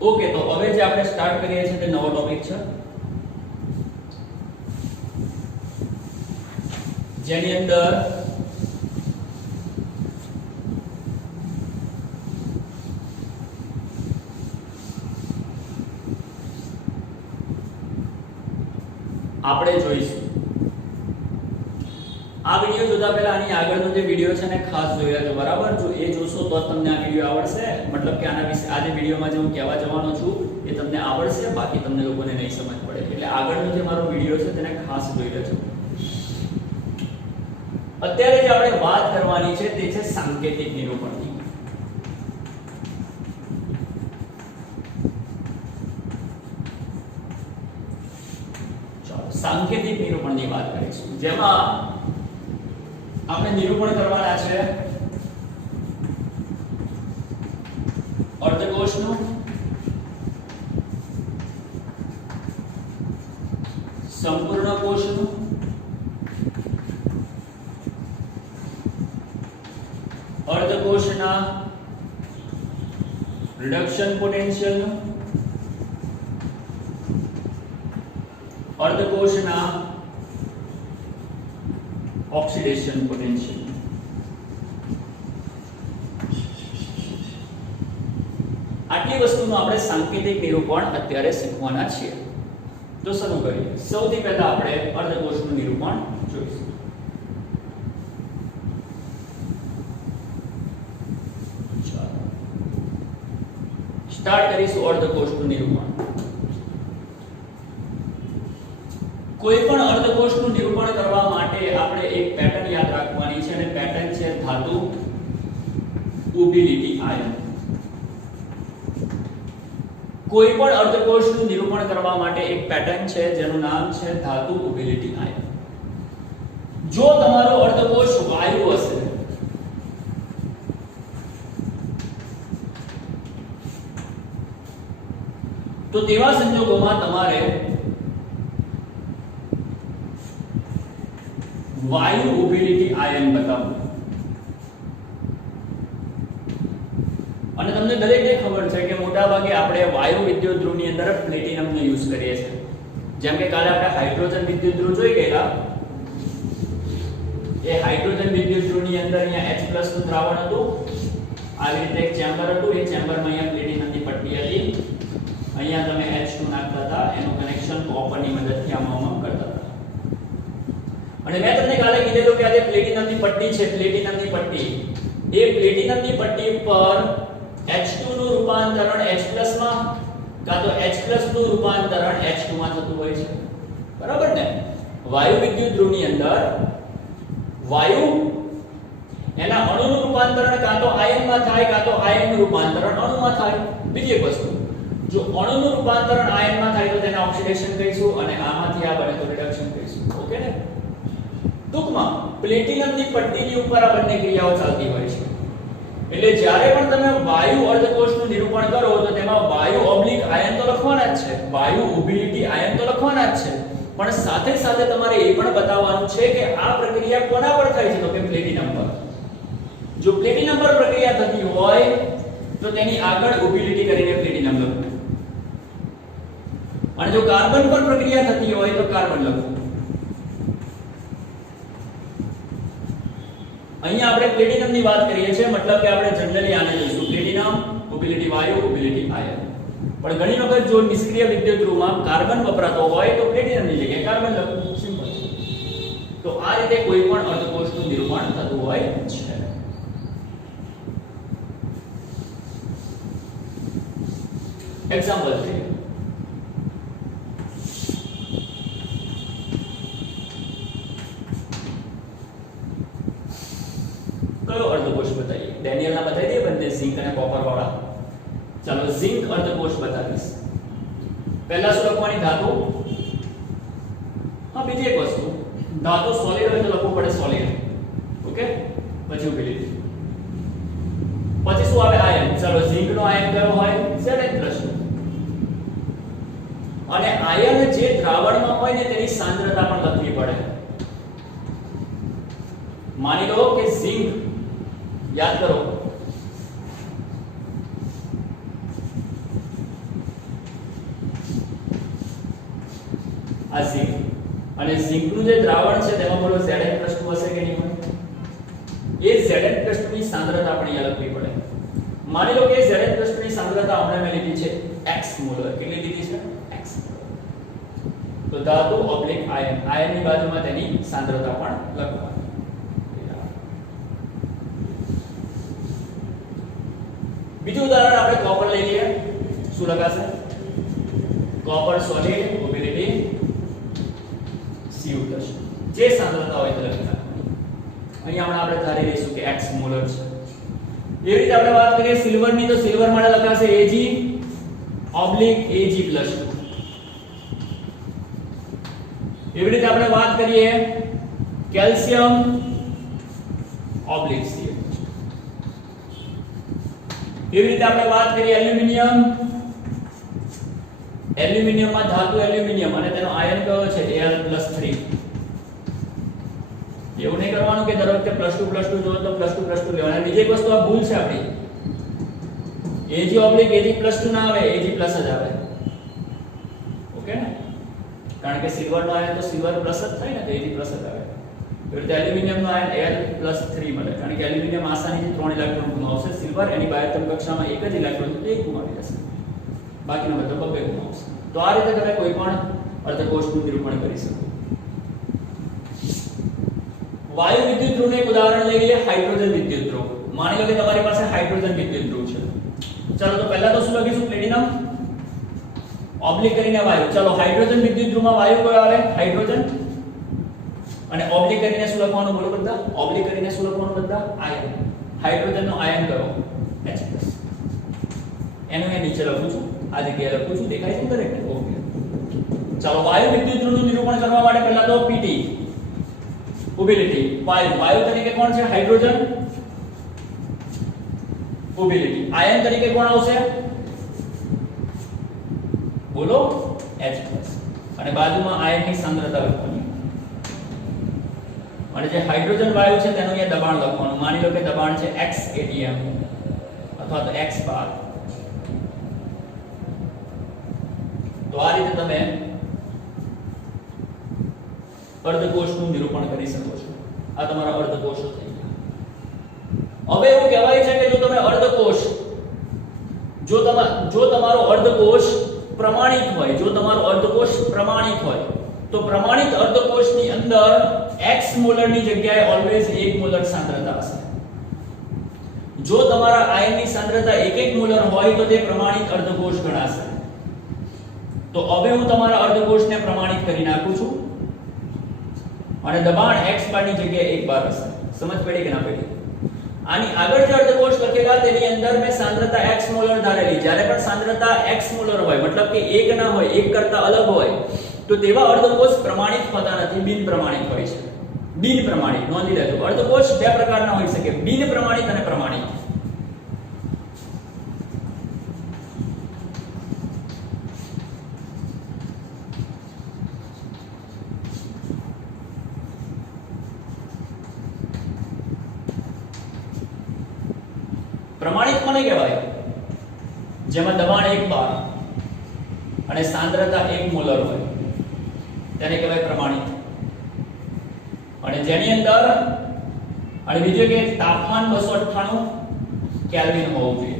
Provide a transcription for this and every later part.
Okay, તો હવે જે આપણે સ્ટાર્ટ કરીએ છીએ તે નવો ટોપિક છે જેની અંદર આપણે જોઈશું આ વિડિયો જોતા પહેલા આની આગળનો જે વિડિયો છે ને ખાસ જોઈ લેજો, બરાબર? જો એ જોશો તો તમને આ વિડિયો આવડશે, મતલબ કે આના વિશે આ જે વિડિયોમાં જે હું કહેવા જવાનો છું એ તમને આવડશે, બાકી તમને લોકોને નહીં સમજ પડે. એટલે આગળનો જે મારો વિડિયો છે તેને ખાસ જોઈ લેજો. અત્યારે જે આપણે વાત કરવાની છે તે છે સાંકેતિક નિરૂપણની. ચાલો સાંકેતિક નિરૂપણની વાત કરીશું, જેમાં આપણે નિરૂપણ કરવાના છે અર્ધકોષનું, સંપૂર્ણ કોષનું, અર્ધકોષના રિડક્શન પોટેન્શિયલનું, અર્ધકોષના ઓક્સિડેશન પોટેન્શિયલ. આટલી વસ્તુનું આપણે સાંકેતિક નિરૂપણ અત્યારે શીખવાના છીએ. તો શરૂ કરીએ. સૌથી પહેલા આપણે અર્ધકોષનું નિરૂપણ જોઈશું. ચાલો સ્ટાર્ટ કરીશું અર્ધકોષનું નિરૂપણ. કોઈ પણ અર્ધકોષનું નિરૂપણ કરવા માટે આપણે એક પેટર્ન યાદ રાખવાની છે અને પેટર્ન છે ધાતુ ઉબિલિટી આયન. કોઈ પણ અર્ધકોષનું નિરૂપણ કરવા માટે એક પેટર્ન છે જેનું નામ છે ધાતુ ઉબિલિટી આયન. જો તમારો અર્ધકોષ વાયુ હશે તો તેવા સંજોગોમાં તમારે વાયુ ઉબિલિટી આયન બતાવવું. અને તમને દરેકને ખબર છે કે મોટાભાગે આપણે વાયુ વિદ્યુત ધ્રુવની અંદર પ્લેટિનમનો યુઝ કરીએ છીએ. જેમ કે કાલે આપણે હાઇડ્રોજન વિદ્યુત ધ્રુવ જોઈ ગયા. એ હાઇડ્રોજન વિદ્યુત ધ્રુવની અંદર અહીંયા H+ નું દ્રાવણ હતું. આવી રીતે એક ચેમ્બર હતું. એ ચેમ્બરમાં અહીંયા પ્લેટિનમની પટ્ટી હતી. અહીંયા તમે H2 નાખતા હતા. એનું કનેક્શન કોપરની મદદથી આમાં કરતા હતા. અને મેં તમને કાલે કીધેલું કે આ જે પ્લેટિનમની પટ્ટી છે, પ્લેટિનમની પટ્ટી, એ પ્લેટિનમની પટ્ટી પર H2 નું રૂપાંતરણ H+ માં કાં તો H+ નું રૂપાંતરણ H2 માં થતું હોય છે. બરાબર ને? વાયુ વિદ્યુત ધ્રુવની અંદર વાયુ એના અણુનું રૂપાંતરણ કાં તો આયનમાં થાય કાં તો આયનનું રૂપાંતરણ અણુમાં થાય. બીજી એક વસ્તુ, જો અણુનું રૂપાંતરણ આયનમાં થાય તો તેને ઓક્સિડેશન કહીશું અને આમાંથી આ બને તો રિડક્શન કહીશું. ઓકે ને? ટૂંકમાં પ્લેટિનમની પટ્ટીની ઉપર આ બંને ક્રિયાઓ ચાલતી હોય છે. એટલે જ્યારે પણ તમે વાયુ અર્ધકોષનું નિરૂપણ કરો તો તેમાં વાયુ ઓબ્લિક આયન તો લખવાના જ છે, વાયુ ઉબિલિટી આયન તો લખવાના જ છે, પણ સાથે સાથે તમારે એ પણ બતાવવાનું છે કે આ પ્રક્રિયા કોના પર થાય છે, તો કે પ્લેટિનમ પર. જો પ્લેટિનમ પર પ્રક્રિયા થતી હોય તો તેની આગળ ઉબિલિટી કરીને પ્લેટિનમ લખવું, અને જો કાર્બન પર પ્રક્રિયા થતી હોય તો કાર્બન લખવું. અહીંયા આપણે પ્લેટિનમની વાત કરીએ છીએ, મતલબ કે આપણે જનરલી આને જોઈશું પ્લેટિનમ, ઉબિલિટી વાયુ, ઉબિલિટી આયન. પણ ઘણી વખત જો નિષ્ક્રિય વિદ્યુત ધ્રુવમાં કાર્બન વપરાતો હોય તો પ્લેટિનમની જગ્યાએ કાર્બન લખવું. સિમ્પલ. તો આ રીતે કોઈ પણ અર્ધકોષનું નિરૂપણ થતું હોય છે. એક્ઝામ્પલ છે કયો અર્ધકોષ બતાવીએ? ડેનિયલના બતાવી દઈએ બંને, ઝિંક અને કોપર વાળા. ચાલો ઝિંક અર્ધકોષ બતાવીશ. પહેલા શું લખવાની? ધાતુ. હા, બીજી એક વસ્તુ, ધાતુ સોલિડ હોય તો લખવું પડે સોલિડ. ઓકે? પછી ઉબિલિટી. પછી શું આવે? આયન. ચાલો ઝિંક નો આયન કયો હોય? Zn+. અને આયન જે દ્રાવણમાં હોય ને તેની સાંદ્રતા પણ લખવી પડે. માની લો કે ઝિંક, યાદ કરો, આ ઝિંક, અને ઝિંકનું જે દ્રાવણ છે તેમાં બોલો Zn+2 હશે કે નહીં હોય? એ Zn+2 ની સાંદ્રતા આપણે અહીંયા લખવી પડે. માની લો કે Zn+2 ની સાંદ્રતા આપણે મેં લીધી છે x મોલર. કેટલી લીધી છે? x. તો ધાતુ ઓબ્લિક આયન, આયનની બાજુમાં તેની સાંદ્રતા પણ લખવાની. બીજું ઉદાહરણ આપણે કોપર લઈ લઈએ. શું લખાશે? Copper solid mobility Cu+. જે સાંદ્રતા હોય તે લખી નાખવાની. અહીંયા આપણે ધારી લઈશું કે x મોલર છે. એ રીતે આપણે વાત કરીએ સિલ્વર ની, તો સિલ્વર માટે લખાશે Ag/Ag+2. એવી રીતે આપણે વાત કરીએ કેલ્શિયમ/Ca. એવી રીતે આપણે વાત કરીએ એલ્યુમિનિયમ. એલ્યુમિનિયમમાં ધાતુ એલ્યુમિનિયમ અને તેનો આયન કયો છે? Al+3. એવું નહીં કરવાનું કે દર વખતે +2 જો તો +2 લેવાના. બીજી એક વસ્તુ આ ભૂલ છે આપણી. Ag/Ag+2 ના આવે, Ag+ જ આવે. ઓકે ને? કારણ કે સિલ્વર નો આયન તો સિલ્વર પ્લસ જ થાય ને, તો Ag+ જ આવે. એ રીતે એલ્યુમિનિયમ નો આયન Al+3 મળે, કારણ કે એલ્યુમિનિયમ આસાનીથી 3 ઇલેક્ટ્રોન ગુમાવશે. સિલ્વર એની બાહ્યતમ કક્ષામાં એક જ ઇલેક્ટ્રોન તો એક ગુમાવી દેશે, બાકીનો બધો બબ્બે ગુમાવશે. તો આ રીતે તમે કોઈ પણ અર્ધકોષનું નિરૂપણ કરી શકો. વાયુ વિદ્યુત ધ્રુવનું એક ઉદાહરણ લઈ લઈએ, હાઇડ્રોજન વિદ્યુત ધ્રુવ. માની લો કે તમારી પાસે હાઇડ્રોજન વિદ્યુત ધ્રુવ છે. ચાલો તો પહેલા તો શું લખીશું? પ્લેટિનમ ઓબ્લિક કરીને વાયુ. ચાલો હાઇડ્રોજન વિદ્યુત ધ્રુવમાં વાયુ કયો આવે? હાઇડ્રોજન. અને ઓબ્લિક કરીને શું લખવાનું બોલો બધા? ઓબ્લિક કરીને શું લખવાનું બધા? આયન. હાઇડ્રોજન નો આયન કરો H+. એનો મેં નીચે લખું છું, આ જગ્યાએ લખું છું, દેખાય છે દરેક? ઓકે. ચાલો વાયુ વિદ્યુત ધ્રુવનું નિરૂપણ કરવા માટે પહેલા તો Pt મોબિલિટી. વાયુ તરીકે કોણ છે? હાઇડ્રોજન. મોબિલિટી આયન તરીકે કોણ આવશે? બોલો H+. અને બાજુમાં આયનની સાંદ્રતા લખવાની. અને જે હાઇડ્રોજન વાયુ છે તેનું અહીંયા દબાણ લખવાનું. માની લો કે દબાણ છે x atm અથવા તો x બાર. તો આ રીતે તમે અર્ધકોષનું નિરૂપણ કરી શકો છો. આ તમારા અર્ધકોષો થઈ ગયા. હવે એવું કહેવાય છે કે જો તમે અર્ધકોષ જો તમારો અર્ધકોષ પ્રમાણિત હોય, તો પ્રમાણિત અર્ધકોષની અંદર x મોલરની જગ્યાએ ઓલવેઝ 1 મોલર સાંદ્રતા હશે. જો તમારા આયનની સાંદ્રતા 1 મોલર હોય તો તે પ્રમાણિત અર્ધકોષ ગણાશે. તો હવે હું તમારા અર્ધકોષને પ્રમાણિત કરી નાખું છું અને દબાણ x બારની જગ્યાએ 1 બાર હશે. સમજ પડી કે ના પડી? આની આગળ જે અર્ધકોષ લખેલા તેની અંદર મેં સાંદ્રતા x મોલર ધારેલી. જ્યારે પણ સાંદ્રતા x મોલર હોય, મતલબ કે 1 ના હોય, 1 કરતા અલગ હોય, તો તેવા અર્ધકોષ પ્રમાણિત હોતા નથી, બિન પ્રમાણિત હોય છે. બિન પ્રમાણિત નોંધી લેજો. અર્ધકોષ બે પ્રકારના હોઈ શકે, બિન પ્રમાણિત અને પ્રમાણિત. પ્રમાણિત કોને કહેવાય? જેમાં દબાણ 1 બાર અને સાંદ્રતા 1 મોલર હોય તેને કહેવાય પ્રમાણિત. અને જેની અંદર અને બીજું કે તાપમાન 298 કેલ્વિન હોવું જોઈએ.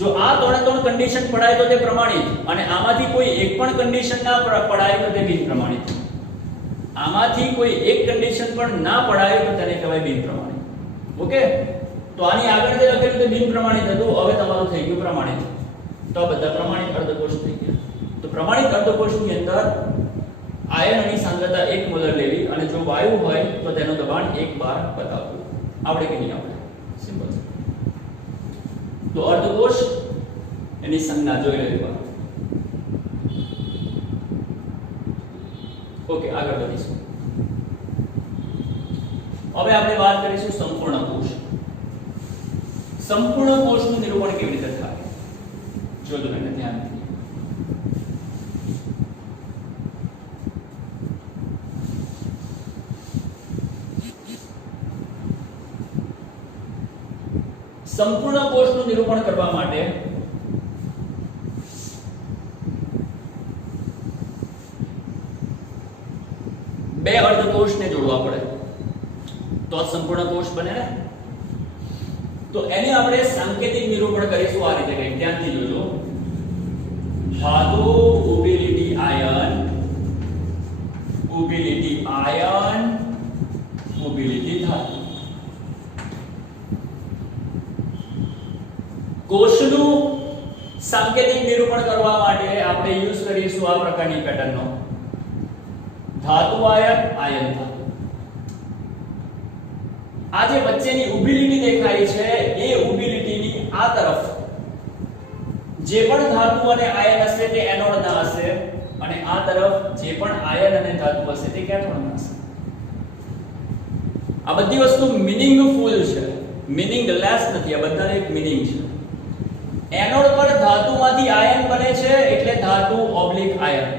જો આ ત્રણ કન્ડિશન પડાય તો તે પ્રમાણિત, અને આમાંથી કોઈ એક પણ કન્ડિશન ના પડાય તો તે બિન પ્રમાણિત. આમાંથી કોઈ એક કન્ડિશન પણ ના પડાય તો તેને કહેવાય બિન પ્રમાણિત. ઓકે? તો આની આગળ જે લખેલું તે બિન પ્રમાણિત હતું, હવે તમારું થઈ ગયું પ્રમાણિત. તો આ બધા પ્રમાણિત અર્ધકોષ થઈ ગયા. તો પ્રમાણિત અર્ધકોષની અંદર આયનની સાંદ્રતા 1 મોલર લેવી, અને જો વાયુ હોય તો તેનું દબાણ 1 બાર બતાવવું. આવડે કે નહીં આવડે? સિમ્પલ છે. તો અર્ધકોષ એની સંજ્ઞા જોઈ લેવી. ઓકે, આગળ વધીશું. હવે આપણે વાત કરીશું સંપૂર્ણ કોષ. સંપૂર્ણ કોષનું નિરૂપણ કેવી રીતે થાય? જોજો એને ધ્યાનથી. સંપૂર્ણ કોષનું નિરૂપણ કરવા માટે બે અર્ધકોષને જોડવા પડે તો આ સંપૂર્ણ કોષ બને ને. તો એને આપણે સાંકેતિક નિરૂપણ કરીશું આ રીતે કંઈક, ધ્યાનથી જોજો. ધાતુ ઉબિલિટી આયન, ઉબિલિટી આયન, ઉબિલિટી ધાતુ. કોષનું સાંકેતિક નિરૂપણ કરવા માટે આપણે યુઝ કરીશું આ પ્રકારની પેટર્નનો. ધાતુ આયન, આયન ધાતુ. આ જે વચ્ચેની ઉબિલિટી દેખાય છે એ ઉબિલિટીની આ તરફ જે પણ ધાતુ અને આયન હશે તે એનોડ ના હશે, અને આ તરફ જે પણ આયન અને ધાતુ હશે તે કેથોડ ના હશે. આ બધી વસ્તુ મીનિંગફુલ છે, મીનિંગલેસ નથી. આ બધાને એક મીનિંગ છે. એનોડ પર ધાતુમાંથી આયન બને છે એટલે ધાતુ ઓબ્લિક આયન,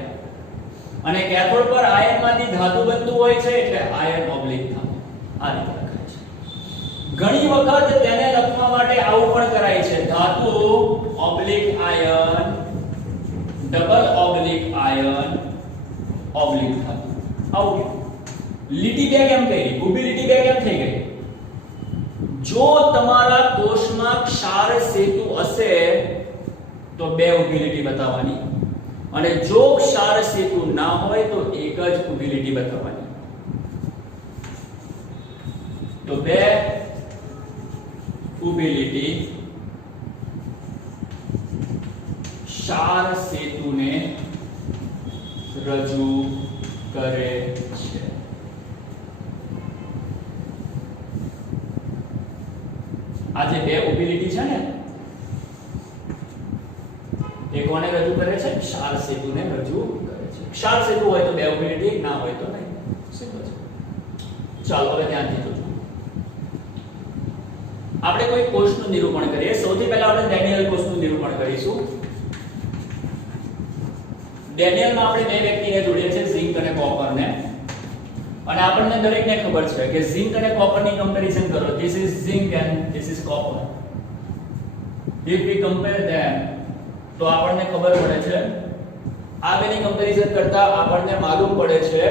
અને કેથોડ પર આયનમાંથી ધાતુ બનતું હોય છે એટલે આયન ઓબ્લિક ધાતુ. આ રીતે લખાય છે. ઘણી વખત તેને લખવા માટે આવું પણ કરાય છે, ધાતુ ઓબ્લિક આયન, ડબલ ઓબ્લિક આયન, ઓબ્લિક ધાતુ. આવું લીટી બે કેમ થઈ ગઈ, ઊભી લીટી બે કેમ થઈ ગઈ? જો તમારા કોષમાં ક્ષાર સેતુ હશે તો બે ઊભી લીટી બતાવવાની, અને જો ક્ષાર સેતુ ના હોય તો એક જ ઊભી લીટી બતાવવાની. તો બે ઊભી લીટી ક્ષાર સેતુને રજૂ કરે છે. આ જે બે ઊભી લીટી છે ને એ કોને રજૂ કરે છે? ક્ષાર સેતુને રજૂ કરે છે. ક્ષાર સેતુ હોય તો બે ઊભી લીટી, ના હોય તો નહીં. સિમ્પલ છે. ચાલો હવે ધ્યાનથી જોજો. આપણે કોઈ કોષનું નિરૂપણ કરીએ. સૌથી પહેલા આપણે ડેનિયલ કોષનું નિરૂપણ કરીશું. ડેનિયલમાં આપણે બે વ્યક્તિને જોડીએ છે, ઝિંક અને કોપરને. અને આપણને દરેકને ખબર છે કે ઝિંક અને કોપરની કમ્પેરિઝન કરો. This is zinc and this is copper. If we compare them તો આપણને ખબર પડે છે, આ બેની કમ્પેરિઝન કરતા આપણને માલુમ પડે છે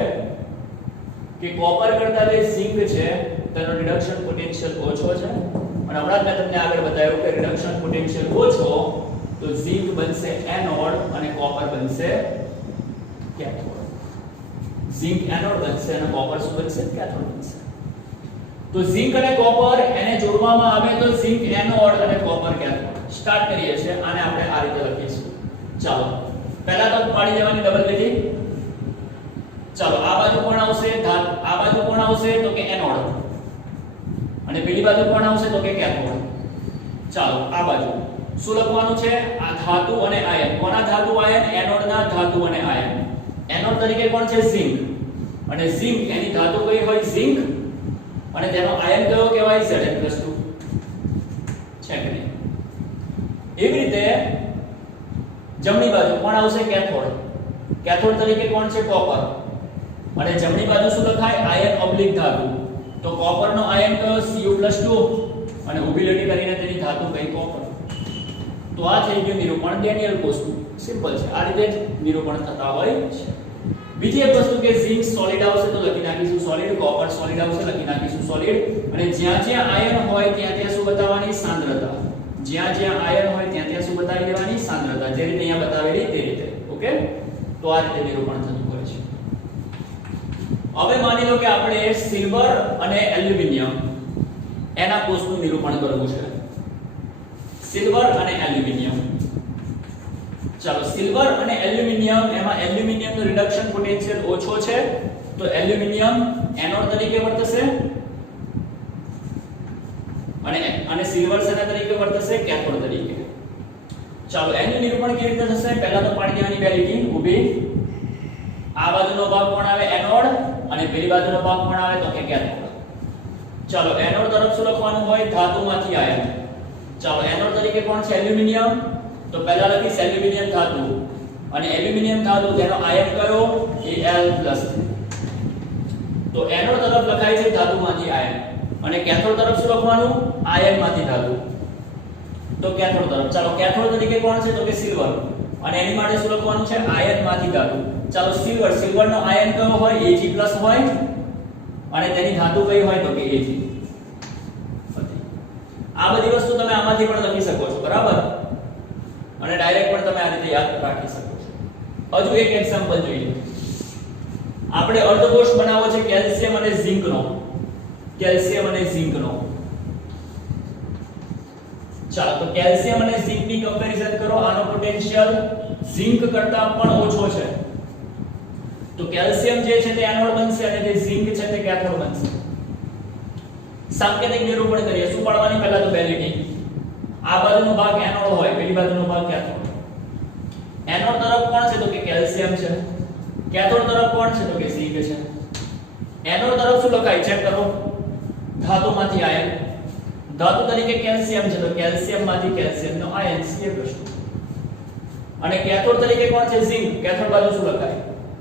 કે કોપર કરતા જે ઝિંક છે તેનો રિડક્શન પોટેન્શિયલ ઓછો છે. અને હમણાં મેં તમને આગળ બતાવ્યું કે રિડક્શન પોટેન્શિયલ ઓછો તો ઝિંક બનશે એનોડ અને કોપર બનશે કેથોડ. ઝિંક એનોડ બનશે અને કોપર શું બનશે? કેથોડ બનશે. તો ઝિંક અને કોપર એને જોડવામાં આવે તો ઝિંક એનોડ અને કોપર કેથોડ. સ્ટાર્ટ કરીએ છીએ. આને આપણે આ રીતે લખીશું. ચાલો પહેલા તો પાડી દેવાની ડબલ લીટી. ચાલો આ બાજુ કોણ આવશે? આ બાજુ કોણ આવશે? તો કે એનોડ. અને પેલી બાજુ કોણ આવશે? તો કે કેથોડ. ચાલો આ બાજુ શું લખવાનું છે? આ ધાતુ અને આયન. કોના ધાતુ આયન? એનોડના ધાતુ અને આયન. એનોડ તરીકે કોણ છે? ઝિંક. અને ઝિંક એની ધાતુ કઈ હોય? ઝિંક. અને તેનો આયન કયો કહેવાય? Zn+2. છે કે નહીં? એવી રીતે જમણી બાજુ કોણ આવશે? કેથોડ. કેથોડ તરીકે કોણ છે? કોપર. અને જમણી બાજુ શું લખાય? આયન ઓબ્લિક ધાતુ. તો કોપરનો આયન કયો? Cu+2. અને ઊભી લીટી કરીને તેની ધાતુ કઈ? કોપર. તો આ થઈ ગયું નિરૂપણ ડેનિયલ કોષનું. સિમ્પલ છે. આ રીતે જ નિરૂપણ થતા હોય છે. બીજી એક વસ્તુ કે ઝિંક સોલિડ આવશે તો લખી નાખીશું સોલિડ, કોપર સોલિડ આવશે લખી નાખીશું સોલિડ. અને જ્યાં જ્યાં આયન હોય ત્યાં ત્યાં શું બતાવવાની? સાંદ્રતા. જ્યાં જ્યાં આયન હોય ત્યાં ત્યાં શું બતાવી દેવાની? સાંદ્રતા. જે રીતે અહીંયા બતાવેલી તે રીતે. ઓકે? તો આ રીતે નિરૂપણ થતું હોય છે. હવે માની લો કે આપણે સિલ્વર અને એલ્યુમિનિયમ એના કોષનું નિરૂપણ કરવું છે. સિલ્વર અને એલ્યુમિનિયમ. ચાલો સિલ્વર અને એલ્યુમિનિયમ, એમાં એલ્યુમિનિયમનું રિડક્શન પોટેન્શિયલ ઓછો છે તો એલ્યુમિનિયમ એનોડ તરીકે વર્તશે અને સિલ્વર શેના તરીકે વર્તશે? કેથોડ તરીકે. ચાલો એનું નિરૂપણ કેવી રીતે થશે? પહેલા તો પાડી દેવાની બે લીટી ઊભી. આ બાજુનો ભાગ કોણ આવે? એનોડ. અને પેલી બાજુનો ભાગ કોણ આવે? તો કે કેથોડ. ચાલો એનોડ તરફ શું લખવાનું હોય? ધાતુમાંથી આયન. ચાલો એનોડ તરીકે કોણ છે? એલ્યુમિનિયમ. તો પહેલા લખીશ એલ્યુમિનિયમ ધાતુ. અને એલ્યુમિનિયમ ધાતુ તેનો આયન કયો? Al+. તો એનોડ તરફ લખાય છે ધાતુમાંથી આયન. અને કેથોડ તરફ શું લખવાનું? આયનમાંથી ધાતુ. તો કેથોડ તરફ. ચાલો કેથોડ તરીકે કોણ છે? તો કે સિલ્વર. અને એની માટે શું લખવાનું છે આયન માંથી ધાતુ ચાલો સિલ્વર નો આયન કયો હોય Ag+ હોય અને તેની ધાતુ કઈ હોય તો કે Ag આ બધી વસ્તુ તમે આમાંથી પણ લખી શકો છો બરાબર અને ડાયરેક્ટ પણ તમે આ રીતે યાદ રાખી શકો છો હજુ એક એક્ઝામ્પલ જોઈએ આપણે અર્ધકોષ બનાવવો છે કેલ્શિયમ અને ઝિંક નો ચાલો તો કેલ્શિયમ અને ઝિંક ની કમ્પેરીઝન કરો આનો પોટેન્શિયલ ઝિંક કરતા પણ ઓછો છે તો કેલ્શિયમ જે છે તે એનોડ બનશે અને જે ઝિંક છે તે કેથોડ બનશે સાંકેતિક નિરૂપણ કરીએ શું પાડવાની પહેલા તો બેલિટી આ બાજુનો ભાગ એનોડ હોય પેલી બાજુનો ભાગ કેથોડ એનોડ તરફ કોણ છે તો કે કેલ્શિયમ છે કેથોડ તરફ કોણ છે તો કે ઝિંક છે એનોડ તરફ શું લખાય ચેક કરો ધાતુમાંથી આયન ધાતુ તરીકે કેલ્શિયમ છે તો કેલ્શિયમ માંથી કેલ્શિયમનો આયન Ca+2 અને કેથોડ તરીકે કોણ છે ઝિંક કેથોડ બાજુ શું લખાય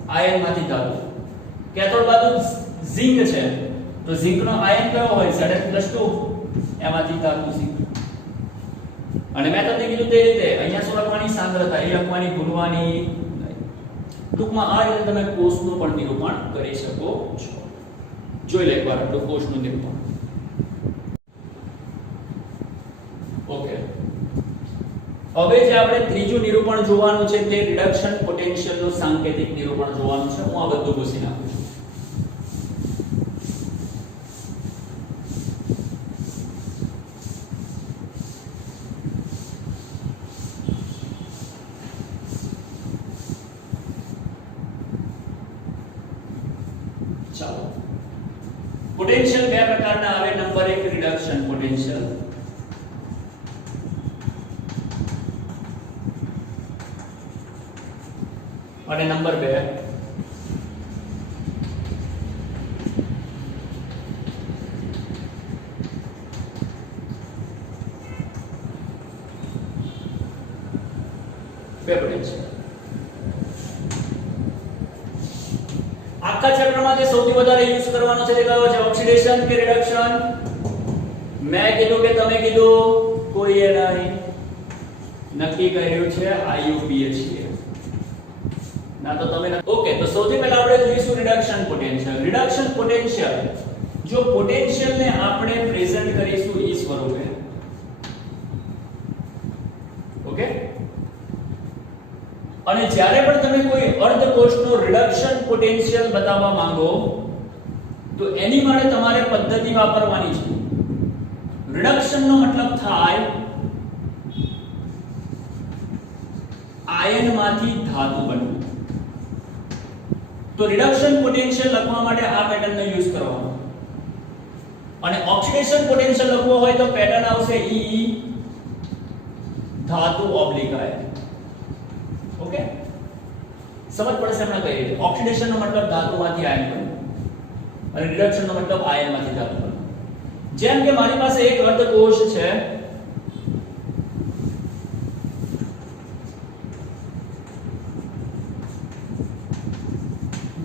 આયન માંથી ધાતુ કેથોડ બાજુ ઝિંક છે તો ઝિંક નો આયન કયો હોય Zn+2 એમાંથી ધાતુ ઝિંક અને મેં તમને કીધું તે રીતે અહીંયા શું લખવાની સાંદ્રતા એ લખવાની ભૂલવાની ટૂંકમાં આ રીતે તમે કોષનું પણ નિરૂપણ કરી શકો છો જોઈ લે એકવાર આપણું કોષનું નિરૂપણ ઓકે હવે જે આપણે ત્રીજું નિરૂપણ જોવાનું છે તે રિડક્શન પોટેન્શિયલ નું સાંકેતિક નિરૂપણ જોવાનું છે હું આ બધું ઘૂસી નાખું છું ચાલો પોટેન્શિયલ બે પ્રકારના આવે નંબર 1 રિડક્શન પોટેન્શિયલ અને નંબર 2 પોટેન્શિયલ આખા ચેપ્ટરમાં જે સૌથી વધારે યુઝ કરવાનો છે તે કયો છે ઓક્સિડેશન કે રિડક્શન મેં કીધું કે તમે કીધું કોઈએ નહીં નક્કી કર્યું છે IUPAC ના તો તમે ઓકે તો સૌથી પહેલા આપણે જોઈશું રિડક્શન પોટેન્શિયલ જો પોટેન્શિયલ ને આપણે પ્રેઝન્ટ કરીશું ઈ સ્વરૂપે ઓકે અને જ્યારે પણ તમે કોઈ અર્ધકોષનો રિડક્શન પોટેન્શિયલ બતાવવા માંગો તો એની માટે તમારે પદ્ધતિ વાપરવાની છે રિડક્શન નો મતલબ થાય આયન માંથી ધાતુ બનવું તો રિડક્શન પોટેન્શિયલ લખવા માટે આ પેટર્નનો યુઝ કરવાનો અને ઓક્સિડેશન પોટેન્શિયલ લખવો હોય તો પેટર્ન આવશે ઈ ધાતુ ઓબ્લિક આયન ઓકે સમજ પડશે હમણાં કઈ રીતે ઓક્સિડેશન નો મતલબ ધાતુમાંથી આયન બનવું અને રિડક્શન નો મતલબ આયનમાંથી ધાતુ બનવું જેમ કે મારી પાસે એક અર્ધકોષ છે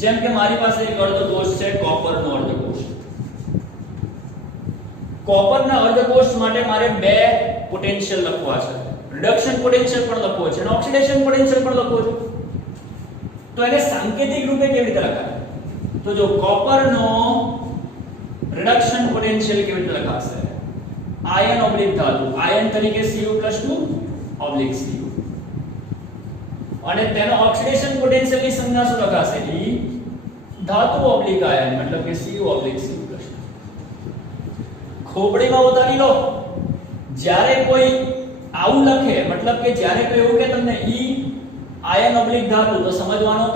જેમ કે મારી પાસે એક અર્ધકોષ છે કોપરનો અર્ધકોષ કોપરના અર્ધકોષ માટે મારે બે પોટેન્શિયલ લખવા છે રિડક્શન પોટેન્શિયલ પણ લખવો છે અને ઓક્સિડેશન પોટેન્શિયલ પણ લખવો છે તો એને સાંકેતિક રૂપે કેવી રીતે લખાય તો જો કોપરનો રિડક્શન પોટેન્શિયલ કેવી રીતે લખાશે આયન ઓબ્લિક ધાતુ આયન તરીકે Cu+2 ઓબ્લિક Cu અને તેનો ઓક્સિડેશન પોટેન્શિયલ ની સંજ્ઞા શું લખાશે ઈ ધાતુ ઓબ્લિક આયન મતલબ કે Cu ઓબ્લિક Cu+. ખોપડીમાં ઉતારી લો જ્યારે કોઈ આવું લખે મતલબ કે જ્યારે કોઈ એવું કે તમને ઈ આયન ઓબ્લિક ધાતુ તો સમજવાનું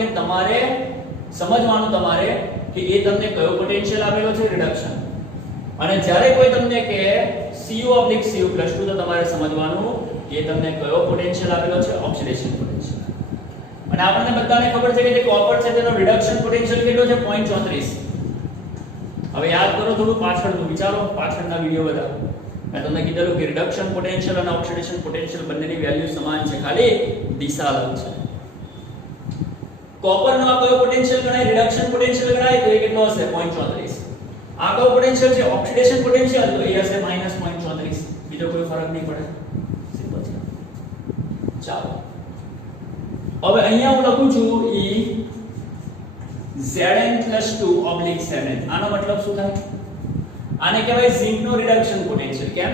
તમારે કે એ તમને કયો પોટેન્શિયલ આપેલો છે રિડક્શન અને જ્યારે કોઈ તમને કે Cu ઓબ્લિક Cu+2 તો તમારે સમજવાનું એ તમને કયો પોટેન્શિયલ આપેલો છે ઓક્સિડેશન પોટેન્શિયલ અને આપણને બધાને ખબર છે કે જે કોપર છે તેનો રિડક્શન પોટેન્શિયલ કેટલો છે 0.34 હવે યાદ કરો થોડું પાછળનું વિચારો પાછળના વિડિયો બધા મેં તમને કીધું કે રિડક્શન પોટેન્શિયલ અને ઓક્સિડેશન પોટેન્શિયલ બંનેની વેલ્યુ સમાન છે ખાલી દિશા અલગ છે કોપરનો આ કયો પોટેન્શિયલ ગણાય રિડક્શન પોટેન્શિયલ ગણાય તો એ કેટલો હશે 0.34 આ કયો પોટેન્શિયલ છે ઓક્સિડેશન પોટેન્શિયલ તો એ હશે -0.34 બીજો કોઈ ફરક નહીં પડે સિમ્પલ છે ચાલો હવે અહીંયા હું લખું છું E Zn+2 Zn. આનો મતલબ શું થાય? આને કહેવાય ઝિંક નો રિડક્શન પોટેન્શિયલ. કેમ?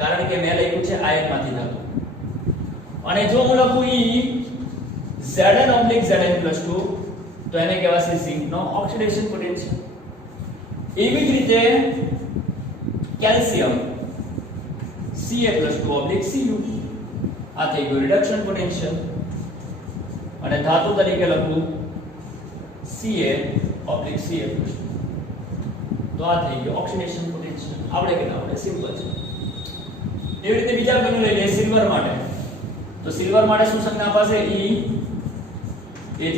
કારણ કે મેં લખ્યું છે આયનમાંથી ધાતુ. અને જો હું લખું E Zn+2 તો એને કહેવાશે ઝિંક નો ઓક્સિડેશન પોટેન્શિયલ. એવી જ રીતે કેલ્શિયમ Ca+2 Cu. આ થઈ ગયું રિડક્શન પોટેન્શિયલ. અને ધાતુ તરીકે લખું Ca+2. તો આ થઈ ગયો ઓક્સિડેશન પોટેન્શિયલ. આપણે કે આપણે સિમ્પલ છે. એવી રીતે બીજા બની લઈ લે સિલ્વર માટે. તો સિલ્વર માટે શું સંજ્ઞા અપાશે? E Ag+Ag.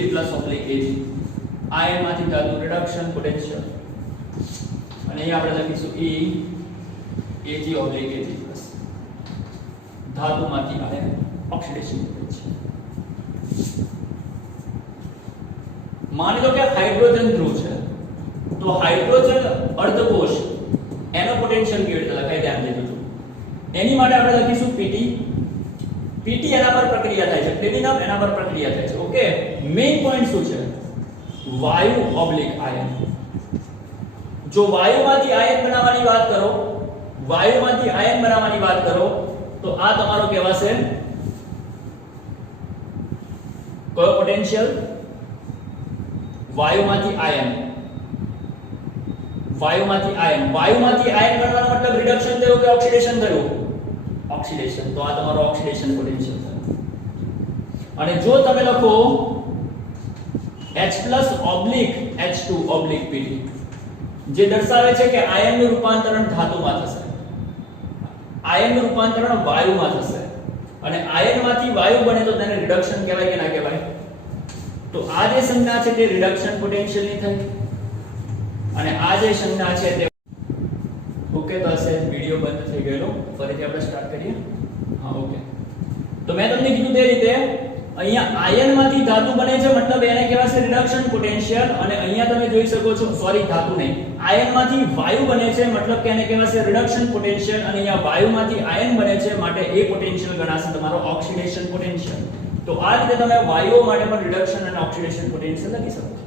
આયનમાંથી ધાતુ રિડક્શન પોટેન્શિયલ. અને અહીં આપણે લખીશું E Ag+Ag+. ધાતુમાંથી આયન ઓક્સિડેશન પોટેન્શિયલ. માની લો કે હાઇડ્રોજન ધ્રુવ છે, તો હાઇડ્રોજન અર્ધકોષ એનો પોટેન્શિયલ કેવી રીતે લખાય ધ્યાન દેજો. એની માટે આપણે લખીશું PT. PT એના પર પ્રક્રિયા થાય છે, પ્લેટિનમ એના પર પ્રક્રિયા થાય છે. ઓકે, મેઈન પોઈન્ટ શું છે? વાયુ/આયન. જો વાયુમાંથી આયન બનાવવાની વાત કરો, વાયુમાંથી આયન બનાવવાની વાત કરો તો આ તમારો કહેવાશે કયો પોટેન્શિયલ? વાયુમાંથી આયન. વાયુમાંથી આયન. વાયુમાંથી આયન બનવાનો મતલબ રિડક્શન થયું કે ઓક્સિડેશન થયું? ઓક્સિડેશન. તો આ તમારો ઓક્સિડેશન પોટેન્શિયલ છે. અને જો તમે લખો H+/H2/Pt જે દર્શાવે છે કે આયનનું રૂપાંતરણ ધાતુમાં થશે, આયનનું રૂપાંતરણ વાયુમાં થશે. અને આયનમાંથી વાયુ બને તો તેને રિડક્શન કહેવાય કે ના કહેવાય? તો આ જે સંજ્ઞા છે તે રિડક્શન પોટેન્શિયલ ની થઈ. અને આ જે સંજ્ઞા છે તે ઓકે. તો હશે વિડિયો બંધ થઈ ગયેલો, ફરીથી આપણે સ્ટાર્ટ કરીએ. હા, ઓકે. તો મેં તમને કીધું તે રીતે અહીંયા આયનમાંથી ધાતુ બને છે મતલબ એને કહેવાશે રિડક્શન પોટેન્શિયલ. અને અહીંયા તમે જોઈ શકો છો, સોરી ધાતુ નહીં, આયનમાંથી વાયુ બને છે મતલબ કે એને કહેવાશે રિડક્શન પોટેન્શિયલ. અને અહીંયા વાયુમાંથી આયન બને છે માટે એ પોટેન્શિયલ ગણાશે તમારો ઓક્સિડેશન પોટેન્શિયલ. તો આ રીતે તમે વાયુઓ માટે પણ રિડક્શન અને ઓક્સિડેશન પોટેન્શિયલ લખી શકો છો.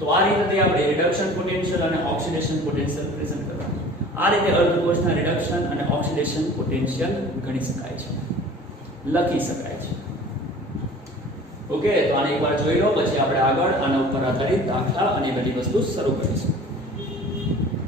તો આ રીતે આપણે રિડક્શન પોટેન્શિયલ અને ઓક્સિડેશન પોટેન્શિયલ પ્રેઝન્ટ કરવાનું. આ રીતે અર્ધકોષના રિડક્શન અને ઓક્સિડેશન પોટેન્શિયલ ગણી શકાય છે, લખી શકાય છે. ઓકે, તો આને એકવાર જોઈ લો, પછી આપણે આગળ આના ઉપર આધારિત દાખલા અને બધી વસ્તુ શરૂ કરીશું.